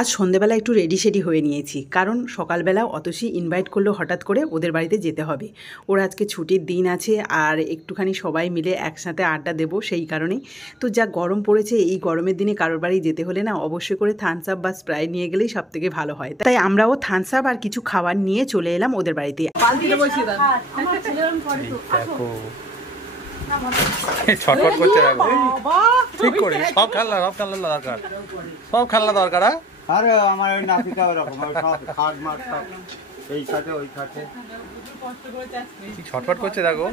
আজ সন্ধেবেলা একটু রেডি সেডি হয়ে নিয়েছি, কারণ সকালবেলা অতসী ইনভাইট করলো হঠাৎ করে ওদের বাড়িতে যেতে হবে। ওর আজকে ছুটির দিন আছে আর একটুখানি সবাই মিলে একসাথে আড্ডা দেবো, সেই কারণেই। তো যা গরম পড়েছে, এই গরমের দিনে কারোর বাড়ি যেতে হলে না অবশ্যই করে থামস আপ বা স্প্রাইট নিয়ে গেলেই সব থেকে ভালো হয়। তাই আমরাও থামস আপ আর কিছু খাবার নিয়ে চলে এলাম ওদের বাড়িতে। ছটফট করতে হবে ঠিক করে, সব খেলনা দরকার, সব খেলনা দরকার। আরে আমার ওই নাতিটা ওরকম সব খাট মাঠ সব এই খাটে ওই খাটে ছটফট করছে দেখো।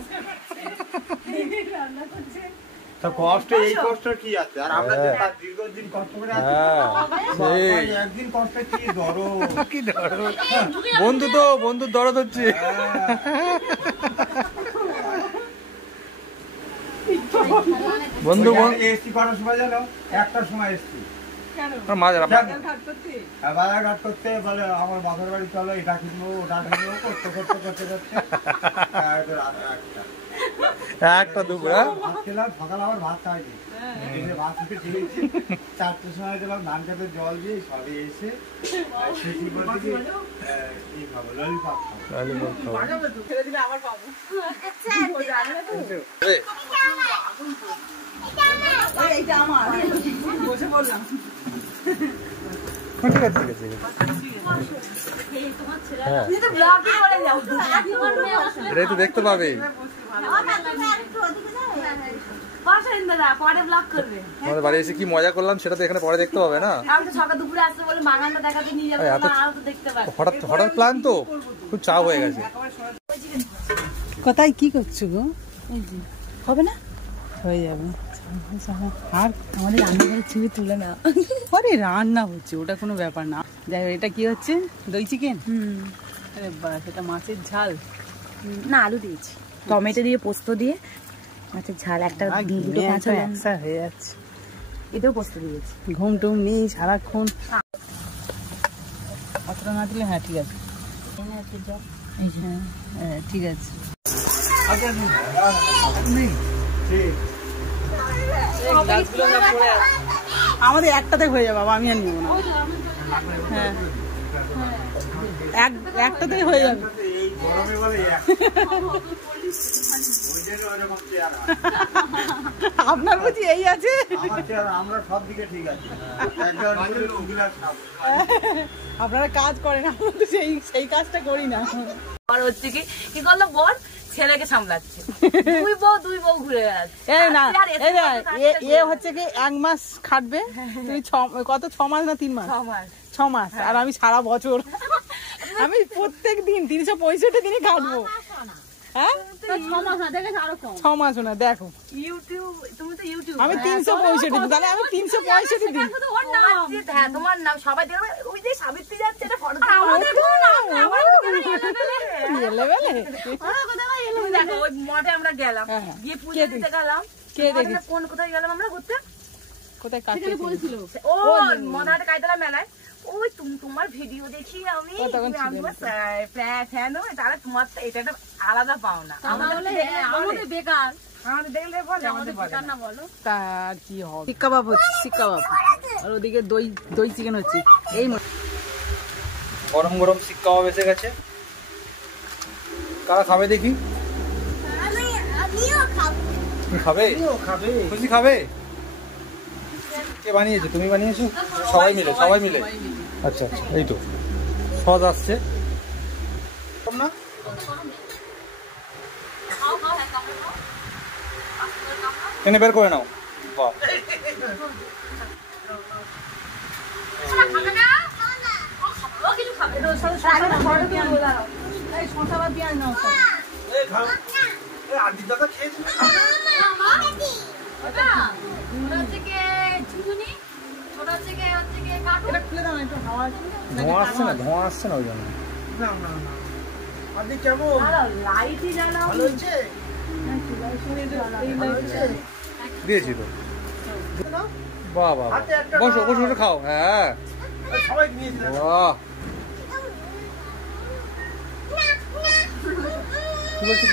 তো কষ্ট, এই কষ্ট কি আছে? আর আমরা যে তার দীর্ঘদিন কষ্ট করে আছি, একদিন কষ্ট কি দরদ, কি দরদ, বন্ধুর দরদ হচ্ছে। বন্ধু এসছি করার সময় জানো, একটার সময় এসছি বাজারঘাট করতে, বলে আমার বাপের বাড়ি চলো, এটা কিনবো ওটা কিনবো, করতে করতে করতে করতে একটা দুপুর ভাত খেলাম। সকাল আবার ভাত খাইনি, ভাত খেয়েছি 4টের সময় দিলাম, ধান খেতে জল দিয়ে সবই এসে কি খাবো, ললিপপ এটাই তো দেখতে পাবে। আমাদের বাড়ি এসে কি মজা করলাম সেটা তো এখানে পরে দেখতে হবে না। হঠাৎ প্ল্যান তো, খুব চাপ হয়ে গেছে। কোথায় কি করছো গো? হবে না, হয়ে যাবে। আর আমাদের রান্নাঘরের ছবি তুলে না, আরে রান্না হচ্ছে, ওটা কোনো ব্যাপার না। যাই হোক, এটা কি হচ্ছে? দই চিকেন। আরে বাহ, সেটা মাছের ঝাল না, আলু দিয়েছি, টমেটো দিয়ে পোস্ত দিয়ে মাছের ঝাল। একটা দুটো মাছ একসা হয়ে যাচ্ছে। এতেও পোস্ত দিয়েছি। ঘুম টুম নেই সারাক্ষণ, অতটা না দিলে। হ্যাঁ ঠিক আছে, হ্যাঁ ঠিক আছে। আমাদের একটাতে হয়ে যাবে, আমি আর নেবো না। হ্যাঁ একটাতে হয়ে যাবে। আপনার বুঝি এই আছে? আমরা সব দিকে ঠিক আছে, আপনারা কাজ করেন, আমরা তো সেই কাজটা করি না। আর হচ্ছে কি করলো, বল ছেলেকে সামলাচ্ছে, দুই বউ ঘুরে যাচ্ছে। এই না, এ হচ্ছে কি 1 মাস খাটবে, তুমি কত 6 মাস না 3 মাস? 6 মাস। আর আমি সারা বছর, আমি প্রত্যেক দিন 365 দিনই খাটবো। হ্যাঁ 6 মাস না, দেখো আমি 365 দিন, তাহলে আমি 365 দিন। তোমার নাম সবাই দেখবে, ওই যে সাবিত্রী যাচ্ছে, মঠে আমরা গেলাম, গিয়ে পুজো দিতে গেলাম। কোথায় গেলাম আমরা ঘুরতে? কোথায় ও মধাটা কাইতলা মেলায়। ওই তোমার ভিডিও দেখি আমি, তাহলে তোমার তো এটা একটা আলাদা পাওনা। আমাদের বেকার, আমাদের দেখলে বলে আমাদের বেকার না, বলো তার কি হবে। শিক কাবাব হচ্ছে, শিক কাবাব, আর ওদিকে দই চিকেন হচ্ছে। এই গরম গরম শিক কাবাব এসে গেছে। কারা খাবে দেখি? খাবে? খুশি খাবে? কে বানিয়েছে? তুমি বানিয়েছো? সবাই মিলে। আচ্ছা আচ্ছা, এই তো সস আসছে না। টেনে বের করে নাও। বাহ, ধোঁয়া আসছে না ওই জন্য। দিয়েছি তো। বাহ বাহ, বসো খাও। হ্যাঁ বাহ, কি বলছি?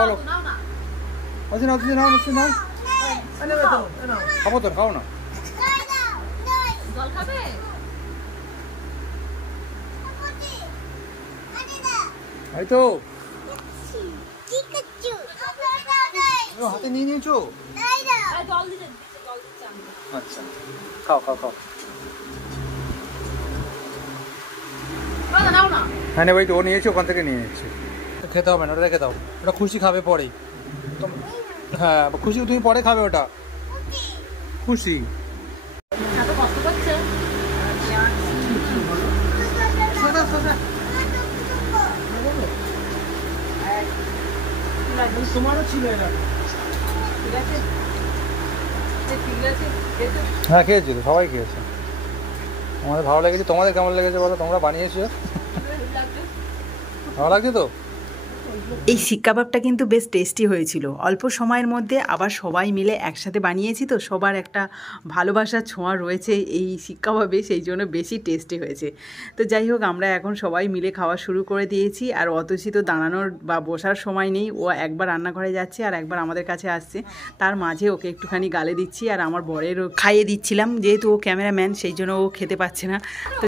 বলো, নাও, খাবো তো, খাও না। জল খাবে? এই তো হাতে নিয়ে নিয়েছো? জল দিতে আমি। আচ্ছা খাও খাও খাও। দাও না। হ্যাঁ নেই তো ও নিয়েছে, ওখান থেকে নিয়ে নিচ্ছে। খেতে হবে না, ওটা রেখে দাও, ওটা খুশি খাবে পরেই। হ্যাঁ খুশি তুমি পরে খাবে ওটা। খুশি এত কষ্ট করছে। তোমারও ছিল এটা। ঠিক আছে ঠিক আছে। হ্যাঁ খেয়েছি তো, সবাই খেয়েছে। আমাদের ভালো লেগেছে, তোমাদের কেমন লেগেছে বলো? তোমরা বানিয়েছো, ভালো লাগছে তো? এই শিক কাবাবটা কিন্তু বেশ টেস্টি হয়েছিল। অল্প সময়ের মধ্যে আবার সবাই মিলে একসাথে বানিয়েছি তো, সবার একটা ভালোবাসার ছোঁয়া রয়েছে এই শিক কাবাবে, সেই জন্য বেশি টেস্টি হয়েছে। তো যাই হোক, আমরা এখন সবাই মিলে খাওয়া শুরু করে দিয়েছি। আর অতসী তো দাঁড়ানোর বা বসার সময় নেই, ও একবার রান্নাঘরে যাচ্ছে আর একবার আমাদের কাছে আসছে। তার মাঝে ওকে একটুখানি গালে দিচ্ছি আর আমার বরেরও খাইয়ে দিচ্ছিলাম, যেহেতু ও ক্যামেরাম্যান সেই জন্য ও খেতে পাচ্ছে না।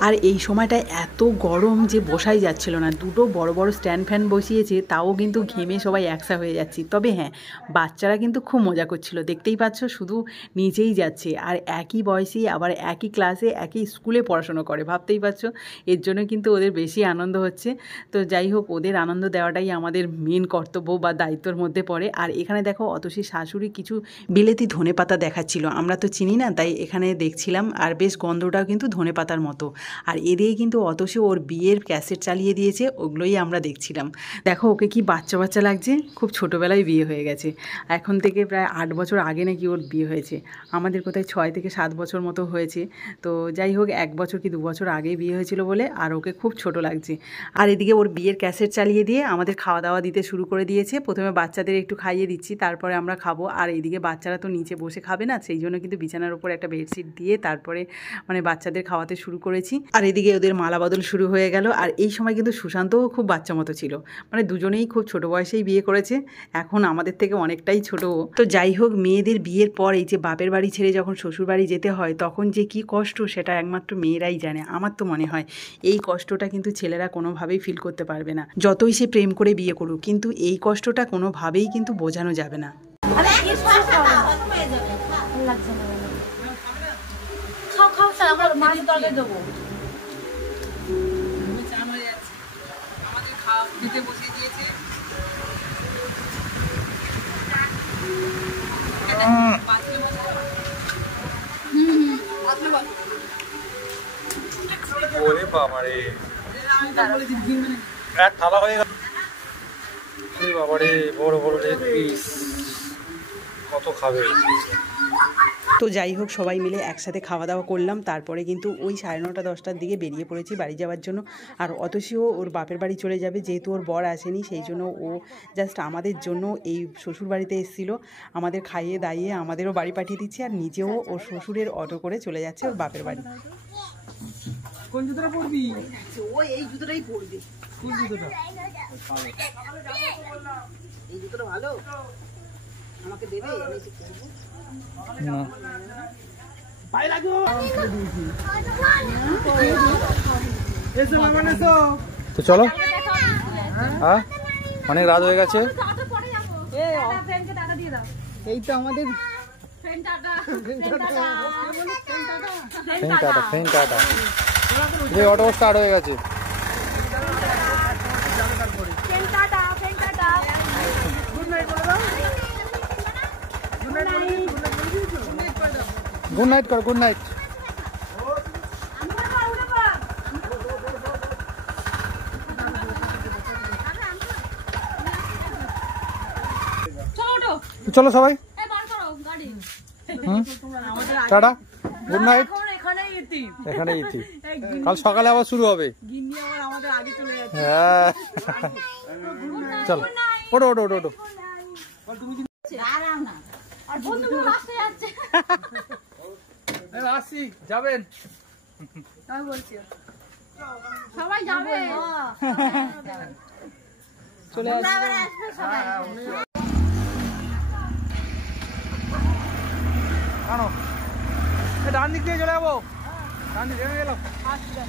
আর এই সময়টা এত গরম যে বসাই যাচ্ছিল না। দুটো বড় বড় স্ট্যান্ড ফ্যান বসিয়েছে, তাও কিন্তু ঘেমে সবাই একসা হয়ে যাচ্ছি। তবে হ্যাঁ, বাচ্চারা কিন্তু খুব মজা করছিল, দেখতেই পাচ্ছ, শুধু নিচেই যাচ্ছে। আর একই বয়সী, আবার একই ক্লাসে, একই স্কুলে পড়াশোনা করে, ভাবতেই পারছো। এর জন্য কিন্তু ওদের বেশি আনন্দ হচ্ছে। তো যাই হোক, ওদের আনন্দ দেওয়াটাই আমাদের মেন কর্তব্য বা দায়িত্বর মধ্যে পড়ে। আর এখানে দেখো, অতসী শাশুড়ি কিছু বিলেতি ধনেপাতা দেখাচ্ছিল, আমরা তো চিনি না, তাই এখানে দেখছিলাম। আর বেশ গন্ধটাও কিন্তু ধনেপাতার মতো। আর এদিকে কিন্তু অতসী ওর বিয়ের ক্যাসেট চালিয়ে দিয়েছে, ওগুলোই আমরা দেখছিলাম। দেখো ওকে কি বাচ্চা বাচ্চা লাগছে, খুব ছোটোবেলায় বিয়ে হয়ে গেছে। এখন থেকে প্রায় 8 বছর আগে নাকি ওর বিয়ে হয়েছে। আমাদের কোথায় 6 থেকে 7 বছর মতো হয়েছে। তো যাই হোক, 1 বছর কি 2 বছর আগে বিয়ে হয়েছিল বলে আর ওকে খুব ছোট লাগছে। আর এদিকে ওর বিয়ের ক্যাসেট চালিয়ে দিয়ে আমাদের খাওয়া দাওয়া দিতে শুরু করে দিয়েছে। প্রথমে বাচ্চাদের একটু খাইয়ে দিচ্ছি, তারপরে আমরা খাবো। আর এইদিকে বাচ্চারা তো নিচে বসে খাবে না, সেই জন্য কিন্তু বিছানার উপর একটা বেডশিট দিয়ে তারপরে মানে বাচ্চাদের খাওয়াতে শুরু করেছি। আর এদিকে ওদের মালা বদল শুরু হয়ে গেল। আর এই সময় কিন্তু সুশান্তও খুব বাচ্চা মতো ছিল, মানে দুজনেই খুব ছোট বয়সেই বিয়ে করেছে, এখন আমাদের থেকে অনেকটাই ছোট। তো যাই হোক, মেয়েদের বিয়ের পর এই যে বাপের বাড়ি ছেড়ে যখন শ্বশুর বাড়ি যেতে হয়, তখন যে কি কষ্ট সেটা একমাত্র মেয়েরাই জানে। আমার তো মনে হয় এই কষ্টটা কিন্তু ছেলেরা কোনোভাবেই ফিল করতে পারবে না, যতই সে প্রেম করে বিয়ে করুক, কিন্তু এই কষ্টটা কোনোভাবেই কিন্তু বোঝানো যাবে না। আমাদের খাওয়া দিতে বসিয়ে দিয়েছে। ওরে বাবারে, এক থালা হয়ে গেল। ওরে বাবারে, বড় বড় লেগ পিস, কত খাবে। তো যাই হোক, সবাই মিলে একসাথে খাওয়া দাওয়া করলাম। তারপরে কিন্তু ওই 9:30 10টার দিকে বেরিয়ে পড়েছি বাড়ি যাওয়ার জন্য। আর অতসীও ওর বাপের বাড়ি চলে যাবে, যেহেতু ওর বর আসেনি, সেই জন্য ও জাস্ট আমাদের জন্য এই শ্বশুর বাড়িতে এসেছিলো, আমাদের খাইয়ে দাইয়ে আমাদেরও বাড়ি পাঠিয়ে দিচ্ছে। আর নিজেও ওর শ্বশুরের অটো করে চলে যাচ্ছে ওর বাপের বাড়ি। কোন জুতোটা পরবি? ও এই জুতোটাই পরবে। কোন জুতোটা? এই জুতোটা ভালো, আমাকে দেবে, আমি এসে পরবো। না পায়ে লাগো। এসো মামা, এসো। তো চলো, হ্যাঁ অনেক রাত হয়ে গেছে। এই তো আমাদের ফ্রেন্ড টাটা, এই অটো স্টার্ট হয়ে গেছে। গুড নাইট কর, গুড নাইট। চলো সবাই, টাটা, গুড নাইট। এখানে ইতি, কাল সকালে আবার শুরু হবে। হ্যাঁ চলো, ওটো ওটো ওটো ওটো। আসছি, যাবেন? সবাই যাবে, চলে আসবে। ডান দিক দিয়ে চলে যাবো। শান্তি জেনে গেল। আচ্ছা